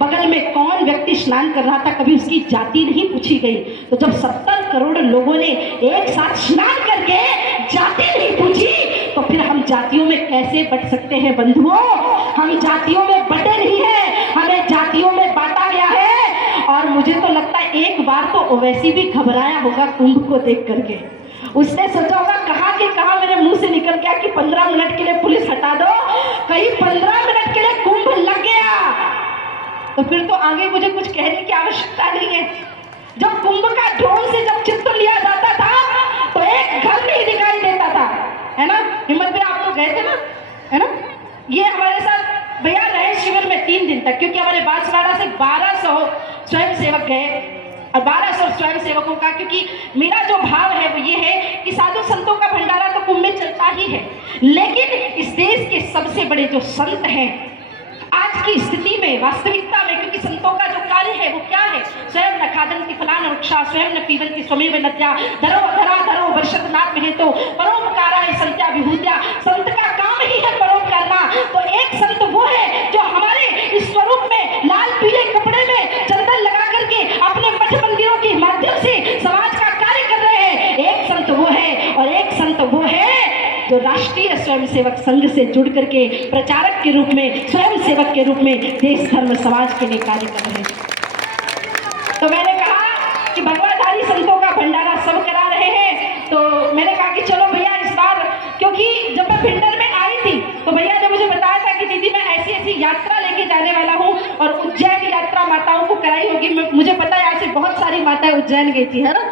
बगल में कौन व्यक्ति स्नान कर रहा था, कभी उसकी जाति नहीं पूछी गई। तो जब 70 करोड़ लोगों ने एक साथ स्नान करके जाति नहीं पूछी, तो फिर हम जातियों में कैसे बट सकते हैं बंधुओं? हम जातियों में बटे नहीं है, हमें जातियों में बांटा गया है। और मुझे तो लगता है एक बार तो ओवैसी भी घबराया होगा कुंभ को देख करके। उसने सोचा होगा कहाँ के कहाँ मेरे मुंह से निकल गया कि 15 मिनट के लिए पुलिस हटा दो, कहीं 15 मिनट के लिए कुंभ लग गया तो फिर तो आगे मुझे कुछ कहने की आवश्यकता नहीं है। जब कुंभ का ड्रोन से जब चित्र लिया जाता था तो एक घर नहीं दिखाई देता था, है ना? हिम्मत भैया आप लोग गए थे ना, है ना? ये हमारे साथ भैया रहे शिविर में 3 दिन तक, क्योंकि हमारे बांसवाड़ा से 1200 स्वयं सेवक गए। और 1200 स्वयं सेवकों का, क्योंकि मेरा जो भाव है वो ये है कि साधु संतों का भंडारा तो कुंभ में चलता ही है, लेकिन इस देश के सबसे बड़े जो संत हैं आज की स्थिति में, वास्तविकता में, क्योंकि संतों का जो कार्य है वो क्या है? स्वयं न खादन्ति फलानि वृक्षा, स्वयं न पीबन्ति स्वमेव नद्या, धरो धरा धरो वर्षतनाथ में तो परोपकारा है संत्या विभूत्या। संत का काम ही है परोपकार करना। तो एक संत वो है जो हमारे इस स्वरूप में लाल पीले कपड़े में चंदन लगा करके अपने मठ मंदिरों के माध्यम से समाज का कार्य कर रहे हैं। एक संत वो है, और एक संत वो है जो राष्ट्रीय स्वयंसेवक संघ से जुड़ करके प्रचारक के रूप में, स्वयं सेवक के रूप में देश धर्म समाज के लिए कार्य कर रहे हैं। तो मैंने कहा कि भगवाधारी संतों का भंडारा सब करा रहे हैं, तो मैंने कहा कि चलो भैया इस बार, क्योंकि जब मैं भिंडर में आई थी तो भैया ने मुझे बताया था कि दीदी मैं ऐसी ऐसी यात्रा लेके जाने वाला हूँ, और उज्जैन यात्रा माताओं को कराई होगी। मुझे पता है यहाँ से बहुत सारी माताएं उज्जैन गई थी, है ना?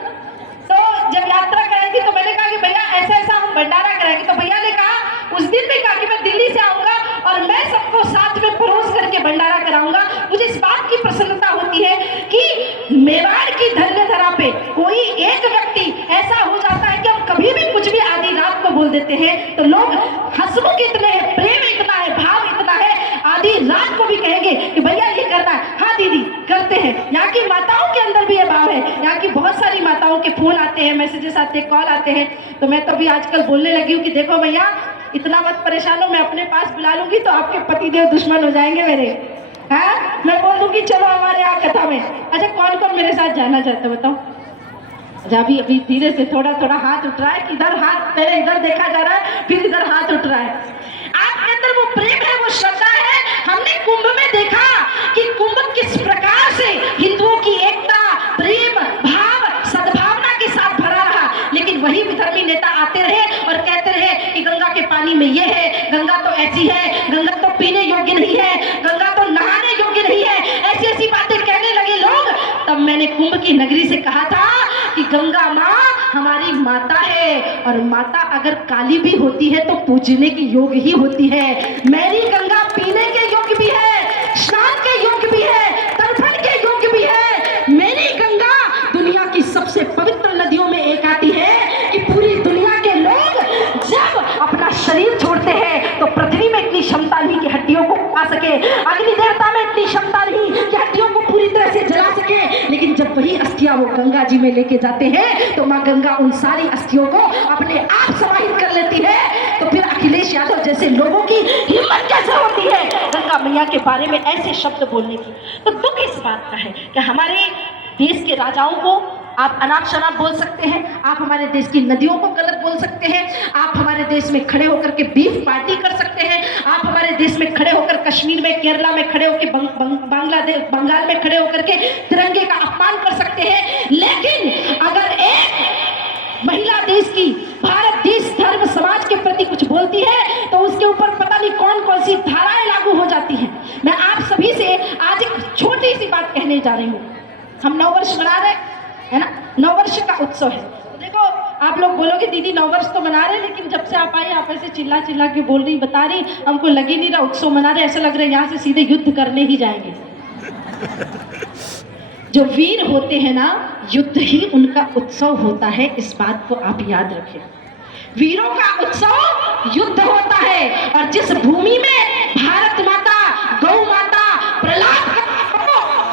तो जब यात्रा कराई थी तो मैंने कहा कि भैया ऐसा ऐसा हम भंडारा कराएंगे। तो भैया ने कहा, उस दिन भी कहा कि मैं दिल्ली से आऊंगा और मैं सबको साथ में परोस करके भंडारा कराऊंगा। मुझे इस बात की प्रसन्नता होती है कि मेवाड़ की धन्य धरा पे कोई एक व्यक्ति ऐसा हो जाता है कि हम कभी भी कुछ भी आधी रात को बोल देते हैं तो लोग हंसमुख इतने हैं, प्रेम इतना है, भाव इतना है, आधी रात को भी कहेंगे कि भैया ये करना है। हाँ दीदी करते हैं। यहाँ की माताओं के अंदर भी ये भाव है। यहाँ की बहुत सारी माताओं के फोन आते हैं, मैसेजेस आते हैं, कॉल आते हैं। तो मैं तो भी आजकल बोलने लगी हूँ कि देखो भैया इतना मत परेशान हो, मैं अपने पास बुला लूंगी तो आपके पतिदेव दुश्मन हो जाएंगे मेरे। हाँ, मैं बोल दूंगी चलो हमारे यहाँ कथा में। अच्छा कौन कौन मेरे साथ जाना चाहते बताओ? अच्छा अभी अभी धीरे से थोड़ा थोड़ा हाथ उठ रहा है, किधर हाथ, पहले इधर देखा जा रहा है फिर इधर हाथ उठ रहा है। आपके अंदर वो प्रेम है, वो श्रद्धा है। हमने कुंभ में देखा कि कुंभ किस प्रकार से हिंदुओं की एकता, प्रेम, भाव, सद्भावना के साथ भरा रहा। लेकिन वही विधर्मी नेता आते रहे और कहते रहे कि गंगा के पानी में ये है, गंगा तो ऐसी है, गंगा तो पीने योग्य नहीं है, गंगा तो नहाने योग्य नहीं है, ऐसी ऐसी बातें कहने लगे लोग। तब मैंने कुंभ की नगरी से कहा था कि गंगा माँ हमारी माता है, और माता अगर काली भी होती है तो पूजने की योग्य ही होती है। मेरी गंगा पीने के योग्य भी है, स्नान के योग्य भी है, तर्पण के योग्य भी है। मेरी गंगा दुनिया की सबसे पवित्र नदियों में एक आती है कि पूरी दुनिया के लोग जब अपना शरीर छोड़ते हैं तो पृथ्वी में इतनी क्षमता नहीं कि हड्डियों को पा सके, अग्नि देवता में इतनी क्षमता नहीं कि हड्डियों को पूरी तरह से जला सके, लेकिन जब वही अस्थियां वो गंगा जी में लेके जाते हैं तो माँ गंगा उन सारी अस्थियों को अपने आप समाहित कर लेती है। तो फिर अखिलेश यादव जैसे लोगों की हिम्मत कैसे होती है गंगा मैया के बारे में ऐसे शब्द बोलने की? तो दुख इस बात का है कि हमारे देश के राजाओं को आप अनाप शनाप बोल सकते हैं, आप हमारे देश की नदियों को गलत बोल सकते हैं, आप हमारे देश में खड़े होकर के बीफ पार्टी कर सकते हैं, आप हमारे देश में खड़े होकर कश्मीर में, केरला में खड़े होकर, बांग्लादेश, बंगाल में खड़े होकर के तिरंगे का अपमान कर सकते हैं। लेकिन अगर एक महिला देश की, भारत देश धर्म समाज के प्रति कुछ बोलती है तो उसके ऊपर पता नहीं कौन कौन सी धाराएं लागू हो जाती हैं। मैं आप सभी से आज एक छोटी सी बात कहने जा रही हूँ। हम नववर्ष मना रहे है ना, नववर्ष का उत्सव है। तो देखो आप लोग बोलोगे दीदी नववर्ष तो मना रहे, लेकिन जब से आप आई आप ऐसे चिल्ला चिल्ला के बोल रही, बता रही, हमको लग ही नहीं रहा उत्सव मना रहे, ऐसा लग रहा है यहाँ से सीधे युद्ध करने ही जाएंगे। जो वीर होते हैं ना, युद्ध ही उनका उत्सव होता है, इस बात को आप याद रखें। वीरों का उत्सव युद्ध होता है, और जिस भूमि में भारत माता, गौ माता, प्रहलाद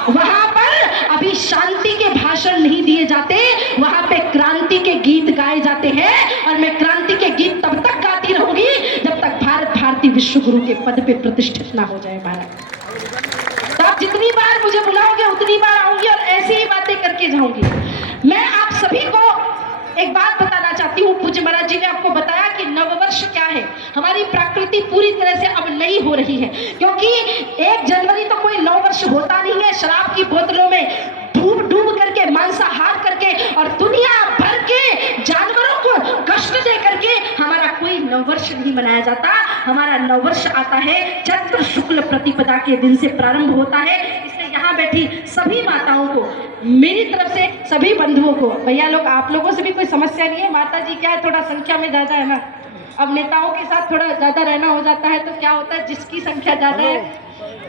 वहां पर अभी शांति के भाषण नहीं दिए जाते, वहां पे क्रांति के गीत गाए जाते हैं। और मैं क्रांति के गीत तब तक गाती रहूंगी जब तक भारत भारती विश्व गुरु के पद पे प्रतिष्ठित ना हो जाए भारत। तो आप जितनी बार मुझे बुलाओगे उतनी बार आऊंगी और ऐसी ही बातें करके जाऊंगी। मैं आप सभी को एक बात बताना चाहती हूँ। पूज्य महाराज जी ने आपको बताया कि नववर्ष क्या है। हमारी प्रकृति पूरी तरह से अब नई हो रही है, क्योंकि 1 जनवरी तो कोई नववर्ष होता नहीं है। शराब की बोतलों में डूब डूब करके, मांसाहार करके और दुनिया भर के जानवरों को कष्ट दे करके हमारा कोई नववर्ष नहीं मनाया जाता। हमारा नववर्ष आता है चैत्र शुक्ल प्रतिपदा के दिन से प्रारंभ होता है। इसलिए यहाँ बैठी सभी माताओं को मेरी तरफ से, सभी बंधुओं को, भैया लोग आप लोगों से भी कोई समस्या नहीं है। माता जी क्या है, थोड़ा संख्या में ज्यादा है ना, अब नेताओं के साथ थोड़ा ज्यादा रहना हो जाता है, तो क्या होता है जिसकी संख्या ज्यादा है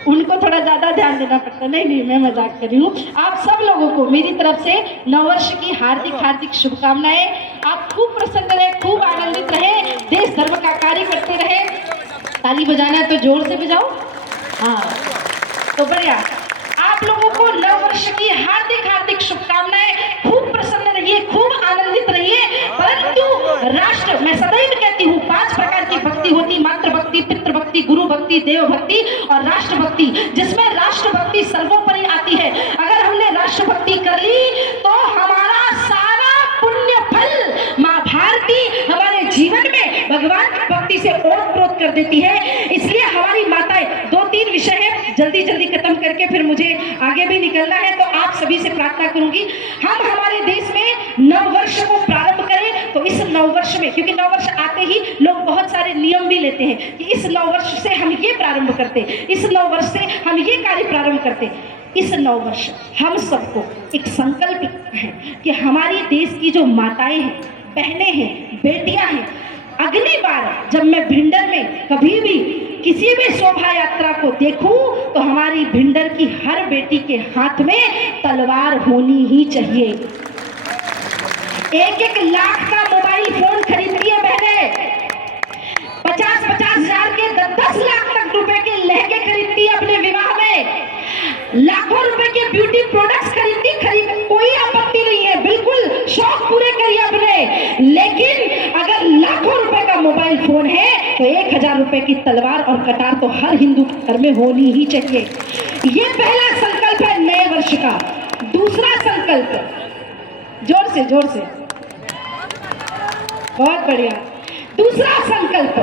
उनको थोड़ा ज्यादा ध्यान देना पड़ता है। नहीं, मैं मजाक कर रही हूँ। आप सब लोगों को मेरी तरफ से नववर्ष की हार्दिक हार्दिक शुभकामनाएं। आप खूब प्रसन्न रहे, खूब आनंदित रहे, देश धर्म का कार्य करते रहे। ताली बजाना है तो जोर से बजाओ। हाँ, तो बढ़िया। आप लोगों को नववर्ष की हार्दिक हार्दिक शुभकामनाएं। खूब प्रसन्न रहिए, खूब आनंदित रहिए। परंतु राष्ट्र, मैं सदैव कहती हूँ 5 प्रकार की भक्ति होती, मातृ भक्ति, पितृ भक्ति, गुरु भक्ति, देव भक्ति और राष्ट्र भक्ति, जिसमें राष्ट्र भक्ति सर्वोपरि आती है। अगर हमने राष्ट्र भक्ति कर ली तो हमारा सारा पुण्य फल माँ भारती हमारे जीवन में भगवान की भक्ति से ओतप्रोत कर देती है। इसलिए हमारी माताएं, 2-3 विषय है, जल्दी जल्दी खत्म करके फिर मुझे आगे भी निकलना है। तो आप सभी से प्रार्थना करूंगी, हम हमारे देश में नववर्ष को प्रारंभ करें। तो इस नववर्ष में, क्योंकि नववर्ष आते ही लोग बहुत सारे नियम भी लेते हैं कि इस नववर्ष से हम ये प्रारंभ करते, इस नववर्ष से हम ये कार्य प्रारंभ करते। इस नववर्ष हम सबको एक संकल्प है कि हमारी देश की जो माताएं हैं, बहनें हैं, बेटियां हैं, अगली बार जब मैं भिंडर में कभी भी किसी भी शोभा यात्रा को देखूं तो हमारी भिंडर की हर बेटी के हाथ में तलवार होनी ही चाहिए। 1-1 लाख का मोबाइल फोन खरीदती है बहनें, 50-50 हजार के, 10-10 लाख तक रुपए के लहंगे खरीदती है अपने विवाह में, लाखों रुपए के ब्यूटी प्रोडक्ट्स खरीदती, कोई आपत्ति नहीं है, बिल्कुल शौक पूरे करिए अपने। लेकिन अगर लाखों रुपए का मोबाइल फोन है तो 1000 रुपए की तलवार और कटार तो हर हिंदू घर में होनी ही चाहिए। ये पहला संकल्प है नए वर्ष का। दूसरा संकल्प, जोर से बहुत बढ़िया। दूसरा संकल्प,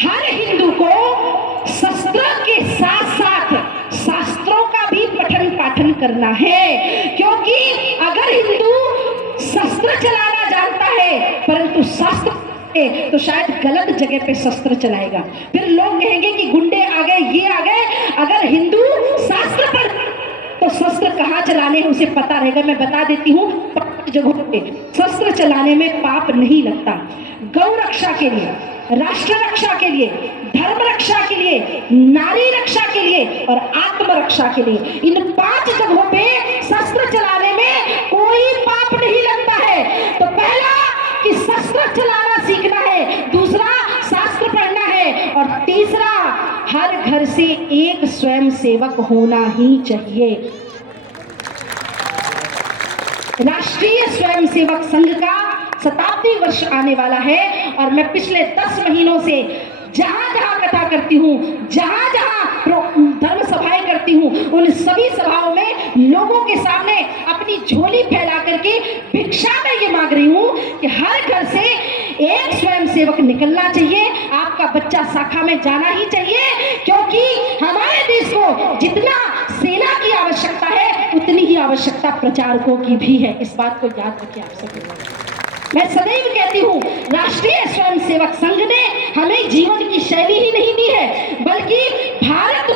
हर हिंदू को शस्त्र के साथ साथ शास्त्रों का भी पठन पाठन करना है। क्योंकि अगर हिंदू शस्त्र चलाना जानता है परंतु शास्त्र तो शायद गलत जगह पे शस्त्र चलाएगा, फिर लोग कहेंगे कि गुंडे आ गए, ये आ गए। अगर हिंदू शास्त्र पढ़ तो शस्त्र कहाँ चलाने हैं उसे पता रहेगा। मैं बता देती हूँ, 5 जगहों पे शस्त्र चलाने में पाप नहीं लगता। गौ रक्षा के लिए, राष्ट्र रक्षा के लिए, धर्म रक्षा के लिए, नारी रक्षा के लिए और आत्म रक्षा के लिए, इन 5 जगहों पे शस्त्र चलाने में कोई पाप नहीं लगता है। तो पहला कि शस्त्र चलाना सीखना है, दूसरा शास्त्र पढ़ना है और तीसरा हर घर से एक स्वयं सेवक होना ही चाहिए। राष्ट्रीय स्वयंसेवक संघ का शताब्दी वर्ष आने वाला है और मैं पिछले 10 महीनों से जहां जहां कथा करती हूँ, जहां जहां धर्म सभाएं करती हूँ, उन सभी सभाओं में लोगों के सामने अपनी झोली फैला करके भिक्षा में ये मांग रही हूँ कि हर घर से एक स्वयंसेवक निकलना चाहिए। आपका बच्चा शाखा में जाना ही चाहिए, क्योंकि हमारे देश को जितना सेना की आवश्यकता है उतनी ही आवश्यकता प्रचारकों की भी है। इस बात को याद रखिए आप सभी। मैं सदैव कहती हूँ, राष्ट्रीय स्वयंसेवक संघ ने हमें जीवन की शैली ही नहीं दी है, बल्कि भारत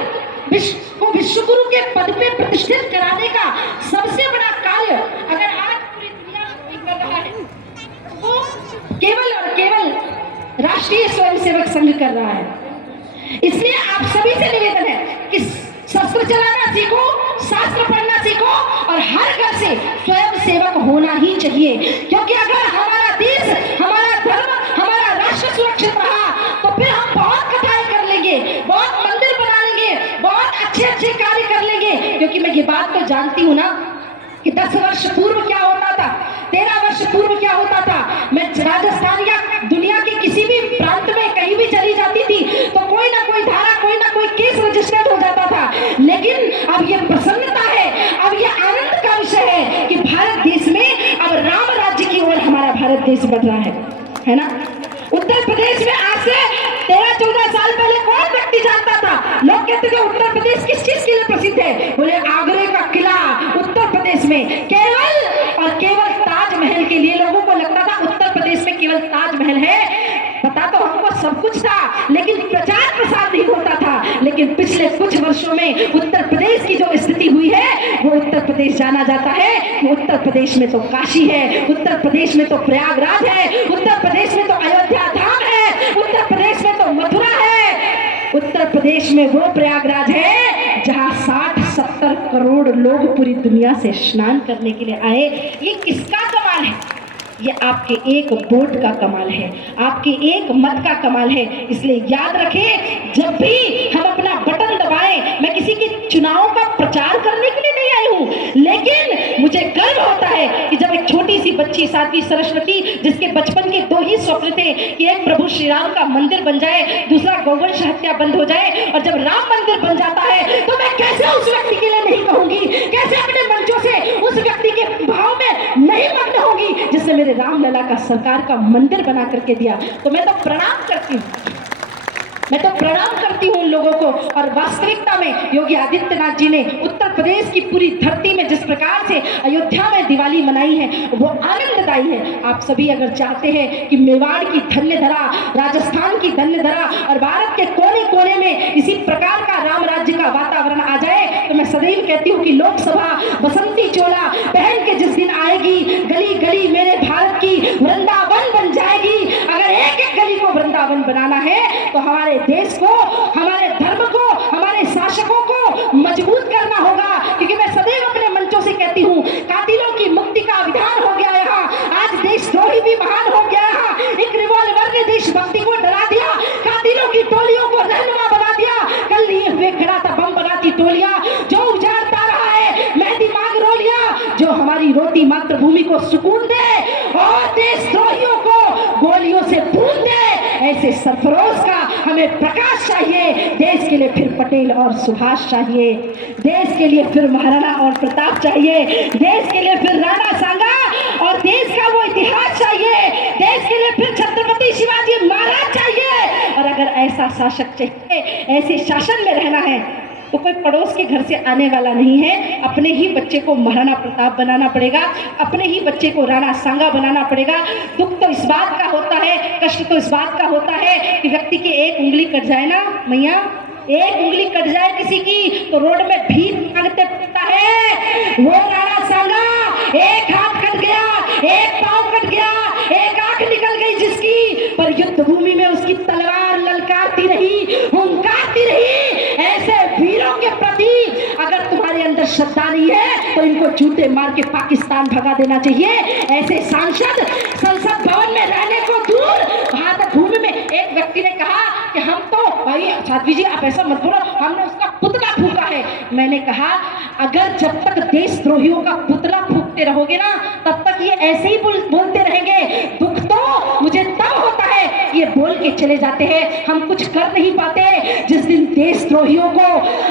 को विश्व गुरु के पद पे प्रतिष्ठित कराने का सबसे बड़ा कार्य अगर आज पूरी दुनिया में कोई कर रहा है तो केवल और केवल राष्ट्रीय स्वयंसेवक संघ कर रहा है। इसलिए आप सभी से निवेदन है कि शस्त्र चलाना सीखो, शास्त्र पढ़ना सीखो और हर घर से स्वयं सेवक होना ही चाहिए। क्योंकि अगर हमारा देश, हमारा धर्म, हमारा राष्ट्र सुरक्षित रहा तो फिर हम बहुत कथाएं कर लेंगे, बहुत मंदिर बना लेंगे, बहुत अच्छे अच्छे कार्य कर लेंगे। क्योंकि मैं ये बात तो जानती हूँ ना कि 10 वर्ष पूर्व क्या होता था, 13 वर्ष पूर्व क्या होता था। मैं राजस्थान या दुनिया के किसी भी प्रांत में कहीं भी चली जाती थी तो कोई ना कोई धारा, कोई ना कोई केस रजिस्टर्ड हो जाता था है ना। उत्तर प्रदेश में आज से 13-14 साल पहले कौन व्यक्ति जानता था? लोग कहते थे उत्तर प्रदेश किस चीज के लिए प्रसिद्ध है? बोले आगरे का किला उत्तर प्रदेश में, केवल और केवल ताजमहल के लिए लोगों को लगता था उत्तर प्रदेश में केवल ताजमहल है। पता तो हमको सब कुछ था, लेकिन प्रचार प्रसार नहीं होता था। लेकिन पिछले कुछ वर्षों में उत्तर प्रदेश की जो स्थिति हुई है, वो उत्तर प्रदेश जाना जाता है कि उत्तर प्रदेश में तो काशी है, उत्तर प्रदेश में तो प्रयागराज है, उत्तर प्रदेश में तो अयोध्या धाम है, उत्तर प्रदेश में तो मथुरा है, उत्तर प्रदेश में वो प्रयागराज है जहां 60-70 करोड़ लोग पूरी दुनिया से स्नान करने के लिए आए। ये किसका कमाल है? ये आपके एक वोट का कमाल है, आपके एक मत का कमाल है। इसलिए याद रखें, जब भी हम अपना बटन दबाएं, मैं किसी के चुनाव का प्रचार करने के लिए नहीं आई हूं, लेकिन मुझे गर्व होता है कि जब एक छोटी सी बच्ची साध्वी सरस्वती, जिसके बचपन के 2 ही स्वप्न थे कि एक प्रभु श्री राम का मंदिर बन जाए, दूसरा गौवंश हत्या बंद हो जाए, और जब राम मंदिर बन जाता है तो मैं कैसे उस व्यक्ति के लिए नहीं कहूंगी, कैसे अपने मंचों से उस व्यक्ति के भाव में नहीं मग्न होंगी जिसने मेरे रामलला का सरकार का मंदिर बना करके दिया। तो मैं तो प्रणाम करती हूँ, मैं तो प्रणाम करती हूँ उन लोगों को। और वास्तविकता में योगी आदित्यनाथ जी ने उत्तर प्रदेश की पूरी धरती में जिस प्रकार से अयोध्या में दिवाली मनाई है, वो आनंददायी है। आप सभी अगर चाहते हैं कि मेवाड़ की धन्य धरा, राजस्थान की धन्य धरा और भारत के कोने कोने में इसी प्रकार का राम राज्य का वातावरण आ जाए, तो मैं सदैव कहती हूँ कि लोकसभा बसंती चोला पहन के जिस दिन आएगी, गली गली मेरे भारत की वृंदावन बन जाएगी। अगर एक एक गली को वृंदावन बनाना है तो हमारे देश को, हमारे धर्म को, हमारे शासकों को मजबूत करना होगा। क्योंकि मैं सदैव अपने मंचों से कहती हूँ, कातिलों की मुक्ति का विधान हो गया यहाँ, आज देशद्रोही भी महान हो गया यहाँ। एक रिवॉल्वर ने देशभक्ति को डरा दिया, कातिलों की टोलियों को रहनुमा बना दिया। कल लिए हुए खड़ा था बम बनाती टोलियां, जो उजाड़ता रहा है मेहंदी मांग रोलियां, जो हमारी रोटी मातृभूमि को सुकून दे और देशद्रोहियों को गोलियों से भून दे। ऐसे सरफरोश का हमें प्रकाश चाहिए। देश के लिए फिर पटेल और सुभाष चाहिए, देश के लिए फिर महाराणा और प्रताप चाहिए, देश के लिए फिर राणा सांगा और देश का वो इतिहास चाहिए, देश के लिए फिर छत्रपति शिवाजी महाराज चाहिए। और अगर ऐसा शासक चाहिए, ऐसे शासन में रहना है, तो कोई पड़ोस के घर से आने वाला नहीं है। अपने ही बच्चे को महाराणा प्रताप बनाना पड़ेगा, अपने ही बच्चे को राणा सांगा बनाना पड़ेगा। दुख तो इस बात का होता है, कष्ट तो इस बात का होता है कि व्यक्ति की एक उंगली कट जाए ना मैया, एक उंगली कट जाए किसी की तो रोड में भीख मांगते पड़ता है। वो राणा सांगा, एक हाथ कट गया, एक पांव कट गया, एक आंख निकल गई जिसकी, पर युद्ध भूमि में उसकी तलवार ललकारती रही, हुंकारती रही। ऐसे वीरों के प्रति अगर तुम्हारे अंदर श्रद्धा नहीं है तो इनको जूते मार के पाकिस्तान भगा देना चाहिए। ऐसे सांसद संसद भवन में रहने को दूर, भारत भूमि में एक व्यक्ति ने कहा कि हम तो भाई साध्वी जी आप ऐसा मत बोलो, हमने उसका पुतला फूंका है। मैंने कहा अगर जब तक देशद्रोहियों का पुतला फूंकते रहोगे ना, तब तक ये ऐसे ही बोलते रहेंगे। दुख तो मुझे तब होता है ये बोल के चले जाते हैं, हम कुछ कर नहीं पाते। जिस दिन देशद्रोहियों को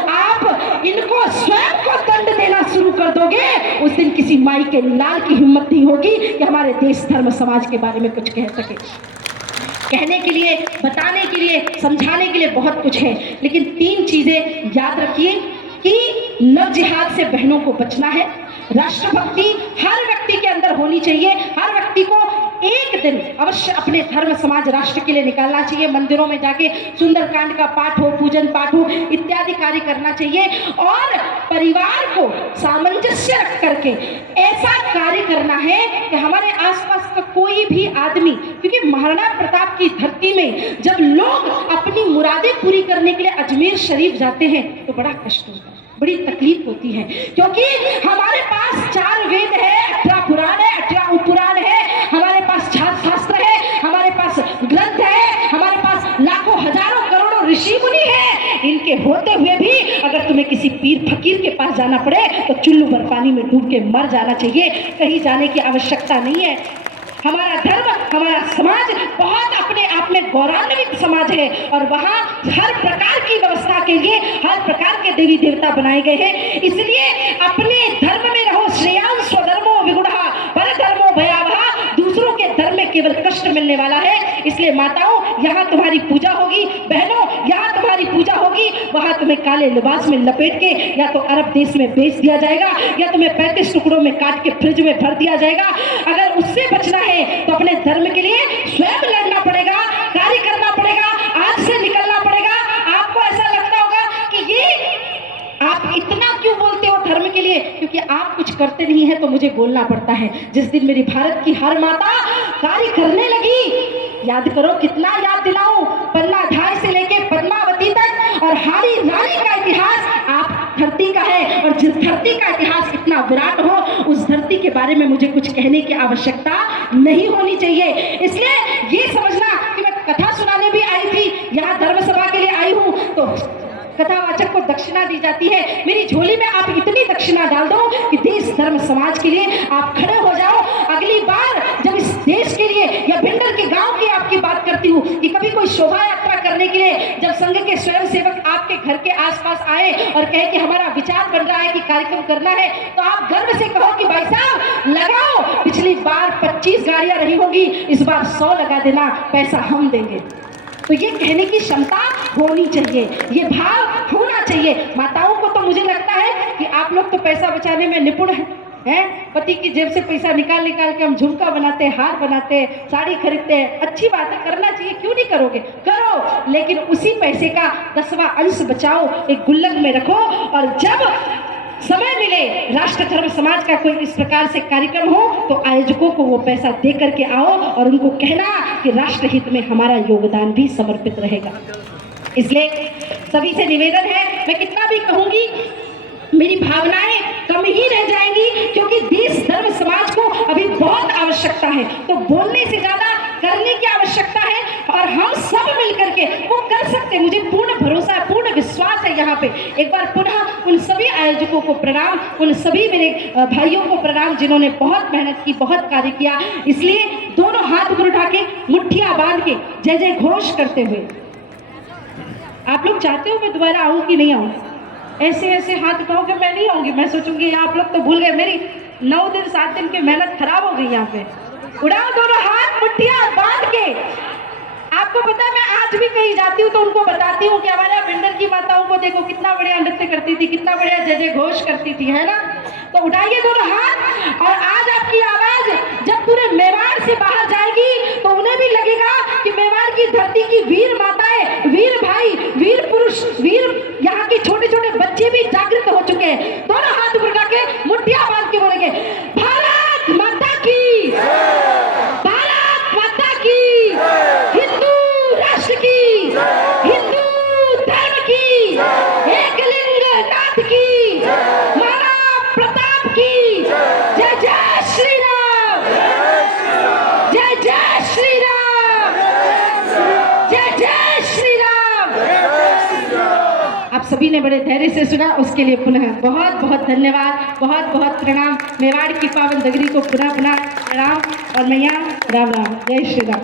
आप इनको स्वयं को दंड देना शुरू कर दोगे, उस दिन किसी माई के लाल की हिम्मत नहीं होगी कि हमारे देश धर्म समाज के बारे में कुछ कह सके। कहने के लिए, बताने के लिए, समझाने के लिए बहुत कुछ है, लेकिन 3 चीजें याद रखिए कि लव जिहाद से बहनों को बचना है। राष्ट्रभक्ति हर व्यक्ति के अंदर होनी चाहिए। हर व्यक्ति को एक दिन अवश्य अपने धर्म समाज राष्ट्र के लिए निकालना चाहिए। मंदिरों में जाके सुंदरकांड का पाठ हो, पूजन पाठ हो, इत्यादि कार्य करना चाहिए। और परिवार को सामंजस्य रख करके ऐसा कार्य करना है कि हमारे आसपास का कोई भी आदमी, क्योंकि महाराणा प्रताप की धरती में जब लोग अपनी मुरादें पूरी करने के लिए अजमेर शरीफ जाते हैं तो बड़ा कष्ट होता है, बड़ी तकलीफ होती है। क्योंकि हमारे पास 4 वेद है, 18 पुराण है, 18 उपपुराण है, हमारे पास शास्त्र है, हमारे पास ग्रंथ है, हमारे पास लाखों हजारों करोड़ों ऋषि मुनि है। इनके होते हुए भी अगर तुम्हें किसी पीर फकीर के पास जाना पड़े तो चुल्लू भर पानी में डूब के मर जाना चाहिए, कहीं जाने की आवश्यकता नहीं है। हमारा धर्म, हमारा समाज बहुत अपने आप में गौरवान्वित समाज है और वहाँ हर प्रकार की व्यवस्था के लिए हर प्रकार के देवी देवता बनाए गए हैं। इसलिए अपने धर्म में रहो, श्रेयांश स्वधर्मो विगुणः परधर्मो भयावह। दूसरों के धर्म में केवल कष्ट मिलने वाला है। इसलिए माताओं, यहाँ तुम्हारी पूजा होगी, बहनों यहाँ तुम्हारी पूजा होगी, वहां तुम्हें काले लिबास में लपेट के या तो अरब देश में बेच दिया जाएगा या तुम्हें 35 टुकड़ों में काट के फ्रिज में भर दिया जाएगा। अगर उससे बचना है तो अपने धर्म के लिए स्वयं लड़ना पड़ेगा, कार्य करना पड़ेगा, आज से निकलना पड़ेगा। आपको ऐसा लगता होगा कि ये आप इतना क्यों बोलते हो धर्म के लिए, क्योंकि आप कुछ करते नहीं है तो मुझे बोलना पड़ता है। जिस दिन मेरी भारत की हर माता कार्य करने लगी, याद करो कितना याद दिलाऊं, पन्नाधार से लेके पद्मावती तक और हारी रानी का इतिहास आप धरती का है। और जिस धरती का इतिहास इतना विराट हो, उस धरती के बारे में मुझे कुछ कहने की आवश्यकता नहीं होनी चाहिए। इसलिए ये समझना कि मैं कथा सुनाने भी आई थी, यहाँ धर्म सभा के लिए आई हूँ, तो कथावाचक को दक्षिणा दी जाती है। मेरी झोली में आप इतनी दक्षिणा डाल दो कि देश धर्म समाज के लिए आप खड़े हो जाओ। अगली बार जब इस देश के लिए या भिंडर के गांव की आपकी बात करती हूँ कि कभी कोई शोभा यात्रा करने के लिए जब संघ के स्वयं सेवक आपके घर के आसपास आए और कहे कि हमारा विचार बन रहा है कि कार्यक्रम करना है, तो आप गर्व से कहो कि भाई साहब लगाओ, पिछली बार 25 गाड़ियां रही होगी, इस बार 100 लगा देना, पैसा हम देंगे। तो ये कहने की क्षमता होनी चाहिए, ये भाव होना चाहिए। माताओं को तो मुझे लगता है कि आप लोग तो पैसा बचाने में निपुण हैं। पति की जेब से पैसा निकाल निकाल के हम झुमका बनाते, हार बनाते, साड़ी खरीदते हैं। अच्छी बात है, करना चाहिए, क्यों नहीं करोगे, करो, लेकिन उसी पैसे का 10वां अंश बचाओ, एक गुल्लक में रखो, और जब समय मिले राष्ट्र धर्म समाज का कोई इस प्रकार से कार्यक्रम हो तो आयोजकों को वो पैसा दे करके आओ और उनको कहना कि राष्ट्र हित में हमारा योगदान भी समर्पित रहेगा। इसलिए सभी से निवेदन है, मैं कितना भी कहूंगी मेरी भावनाएं कम ही रह जाएंगी, क्योंकि देश धर्म समाज को अभी बहुत आवश्यकता है। तो बोलने से ज्यादा करने की आवश्यकता है, और हम सब मिलकर के वो कर सकते हैं। मुझे पूर्ण भरोसा है, पूर्ण विश्वास है। यहाँ पे एक बार पुनः उन सभी आयोजकों को प्रणाम, उन सभी मेरे भाइयों को प्रणाम जिन्होंने बहुत मेहनत की, बहुत कार्य किया। इसलिए दोनों हाथ ऊपर उठा के मुट्ठियां बांध के जय जय घोष करते हुए, आप लोग चाहते हो मैं दोबारा आऊं कि नहीं आऊं? ऐसे ऐसे हाथ उठाओगे, मैं नहीं आऊंगी। मैं सोचूंगी आप लोग तो भूल गए, मेरी 9 दिन 7 दिन की मेहनत खराब हो गई। यहाँ पे उड़ाओ दोनों हाथ मुट्ठियां बांध के। आपको पता है, मैं आज भी कहीं जाती हूँ तो उनको बताती हूँ कि हमारे भिंडर की माताओं को देखो कितना बढ़िया नृत्य करती थी, कितना बढ़िया जय जय घोष करती थी, है ना। तो उठाइए दोनों हाथ, और आज आपकी आवाज जब पूरे मेवाड़ से बाहर जाएगी तो उन्हें भी लगेगा कि मेवाड़ की धरती की वीर माताएं, वीर भाई, वीर पुरुष, वीर यहाँ के छोटे छोटे बच्चे भी जागृत हो चुके हैं। दोनों हाथ उठा के मुट्ठियां बांध के बोलेंगे, भारत माता की, भारत माता की, हिंदू राष्ट्र की, हिंदू धर्म की, एकलिंग नाथ की, महाराणा प्रताप की, जय जय श्री राम, जय जय श्री राम, जय जय श्री राम। आप सभी ने बड़े धैर्य से सुना, उसके लिए पुनः बहुत बहुत धन्यवाद, बहुत बहुत प्रणाम। मेवाड़ की पावन नगरी को पुनः पुनः प्रणाम, और मैया राम राम, जय श्री राम।